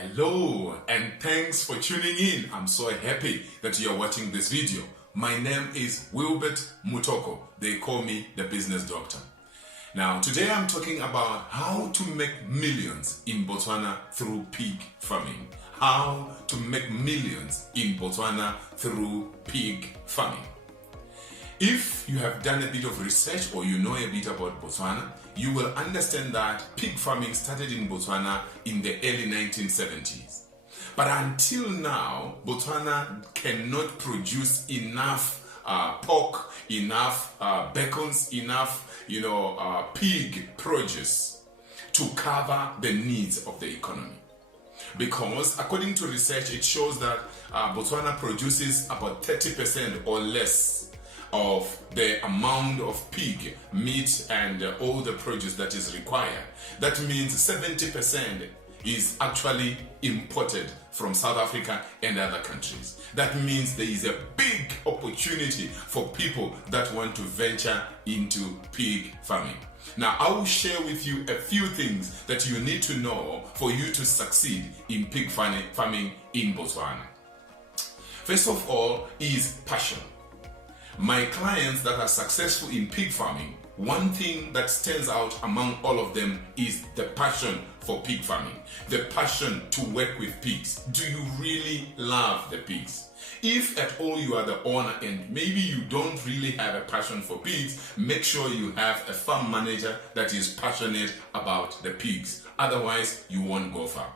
Hello and thanks for tuning in. I'm so happy that you are watching this video. My name is Wilbert Mutoko. They call me the business doctor. Now today I'm talking about how to make millions in Botswana through pig farming. How to make millions in Botswana through pig farming. If you have done a bit of research or you know a bit about Botswana, you will understand that pig farming started in Botswana in the early 1970s. But until now, Botswana cannot produce enough pork, enough bacons, enough pig produce to cover the needs of the economy. Because according to research, it shows that Botswana produces about 30% or less of the amount of pig meat and all the produce that is required. That means 70% is actually imported from South Africa and other countries. That means there is a big opportunity for people that want to venture into pig farming. Now, I will share with you a few things that you need to know for you to succeed in pig farming in Botswana. First of all is passion. My clients that are successful in pig farming, one thing that stands out among all of them is the passion for pig farming, the passion to work with pigs. Do you really love the pigs? If at all you are the owner and maybe you don't really have a passion for pigs, make sure you have a farm manager that is passionate about the pigs. Otherwise, you won't go far.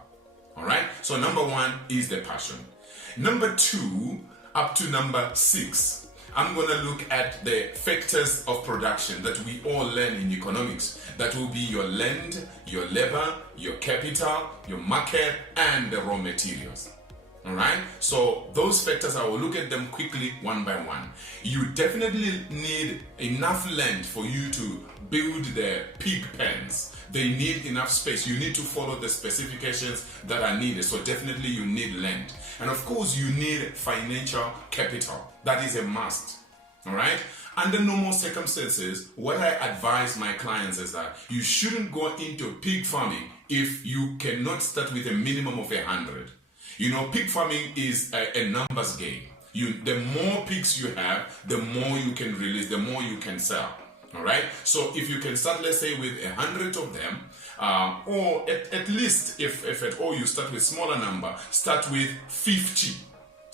All right? So number one is the passion. Number two, up to number 6. I'm going to look at the factors of production that we all learn in economics. That will be your land, your labor, your capital, your market, and the raw materials. All right? So those factors, I will look at them quickly one by one. You definitely need enough land for you to build the pig pens. They need enough space. You need to follow the specifications that are needed. So definitely you need land. And of course you need financial capital. That is a must. All right? Under normal circumstances, what I advise my clients is that you shouldn't go into pig farming if you cannot start with a minimum of 100. Pig farming is a numbers game. The more pigs you have, the more you can release, the more you can sell. All right? So if you can start, let's say, with 100 of them, or at least, if at all you start with smaller number, start with 50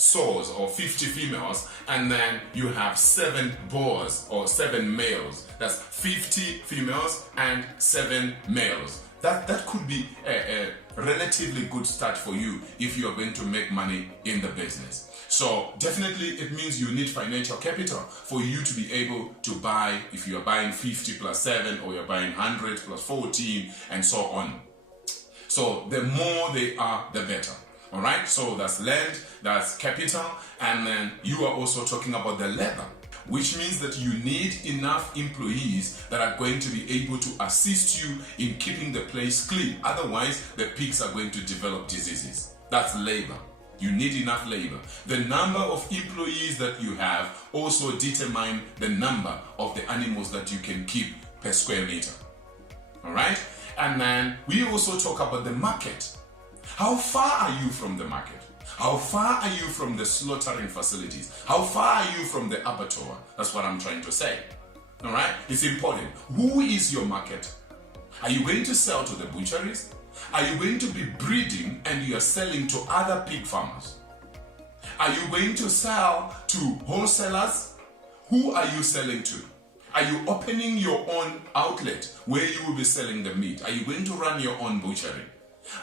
sows or 50 females, and then you have 7 boars or 7 males. That's 50 females and 7 males. That could be a relatively good start for you if you are going to make money in the business. So definitely it means you need financial capital for you to be able to buy, if you are buying 50 plus 7 or you're buying 100 plus 14 and so on. So the more they are, the better. All right, so that's land, that's capital, and then you are also talking about the labor, which means that you need enough employees that are going to be able to assist you in keeping the place clean. Otherwise, the pigs are going to develop diseases. That's labor. You need enough labor. The number of employees that you have also determine the number of the animals that you can keep per square meter. All right? And then we also talk about the market. How far are you from the market? How far are you from the slaughtering facilities? How far are you from the abattoir? That's what I'm trying to say. All right? It's important. Who is your market? Are you going to sell to the butcheries? Are you going to be breeding and you are selling to other pig farmers? Are you going to sell to wholesalers? Who are you selling to? Are you opening your own outlet where you will be selling the meat? Are you going to run your own butchery?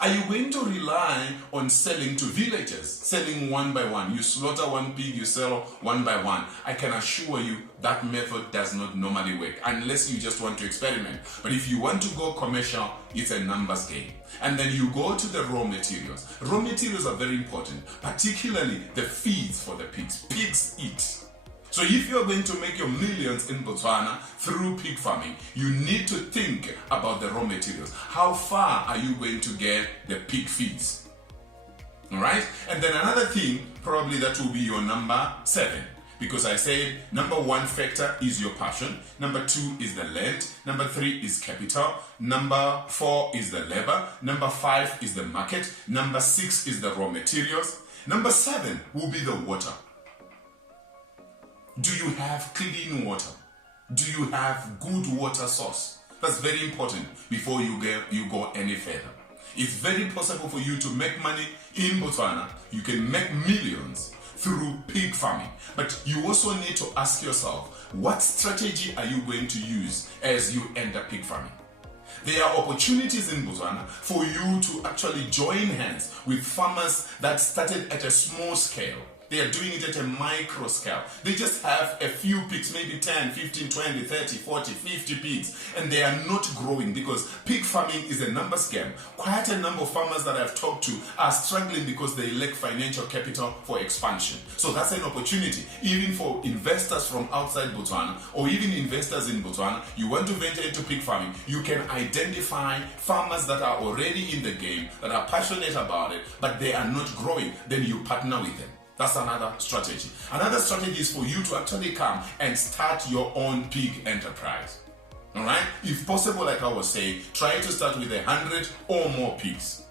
Are you going to rely on selling to villagers, selling one by one? You slaughter one pig, you sell one by one. I can assure you that method does not normally work unless you just want to experiment. But if you want to go commercial, it's a numbers game. And then you go to the raw materials. Raw materials are very important, particularly the feeds for the pigs. Pigs eat. So if you're going to make your millions in Botswana through pig farming, you need to think about the raw materials. How far are you going to get the pig feeds? All right? And then another thing, probably that will be your number 7. Because I said number 1 factor is your passion, number 2 is the land, number 3 is capital, number 4 is the labor, number 5 is the market, number 6 is the raw materials, number 7 will be the water. Do you have clean water? Do you have good water source? That's very important before you go any further. It's very possible for you to make money in Botswana. You can make millions through pig farming. But you also need to ask yourself, what strategy are you going to use as you enter pig farming? There are opportunities in Botswana for you to actually join hands with farmers that started at a small scale. They are doing it at a micro scale. They just have a few pigs, maybe 10, 15, 20, 30, 40, 50 pigs, and they are not growing because pig farming is a numbers game. Quite a number of farmers that I've talked to are struggling because they lack financial capital for expansion. So that's an opportunity, even for investors from outside Botswana or even investors in Botswana. You want to venture into pig farming, you can identify farmers that are already in the game, that are passionate about it, but they are not growing. Then you partner with them. That's another strategy. Another strategy is for you to actually come and start your own pig enterprise. All right? If possible, like I was saying, try to start with 100 or more pigs.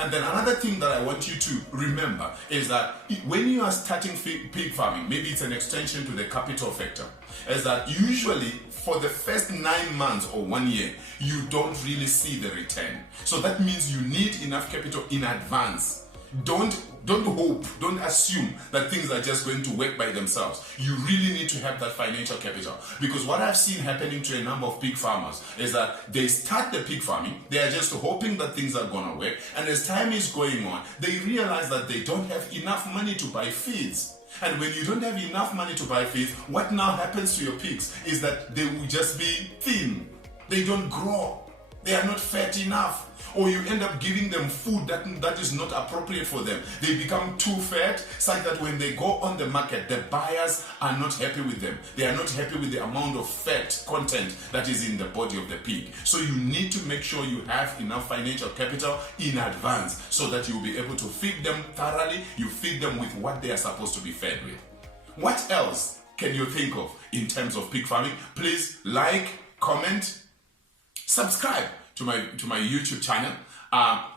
And then another thing that I want you to remember is that when you are starting pig farming, maybe it's an extension to the capital factor, is that usually for the first 9 months or 1 year, you don't really see the return. So that means you need enough capital in advance. Don't hope, don't assume that things are just going to work by themselves. You really need to have that financial capital. Because what I've seen happening to a number of pig farmers is that they start the pig farming, they are just hoping that things are going to work, and as time is going on, they realize that they don't have enough money to buy feeds. And when you don't have enough money to buy feeds, what now happens to your pigs is that they will just be thin. They don't grow. They are not fat enough. Or you end up giving them food that is not appropriate for them. They become too fat, such that when they go on the market, the buyers are not happy with them. They are not happy with the amount of fat content that is in the body of the pig. So you need to make sure you have enough financial capital in advance so that you'll be able to feed them thoroughly. You feed them with what they are supposed to be fed with. What else can you think of in terms of pig farming? Please like, comment, subscribe to my YouTube channel.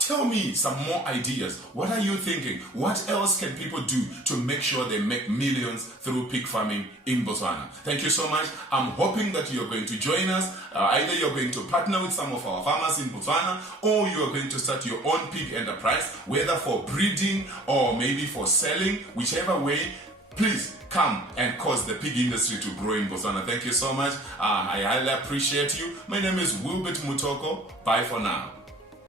Tell me some more ideas. What are you thinking? What else can people do to make sure they make millions through pig farming in Botswana? Thank you so much. I'm hoping that you're going to join us. Either you're going to partner with some of our farmers in Botswana, or you're going to start your own pig enterprise, whether for breeding or maybe for selling, whichever way. Please come and cause the pig industry to grow in Botswana. Thank you so much. I highly appreciate you. My name is Wilbert Mutoko. Bye for now.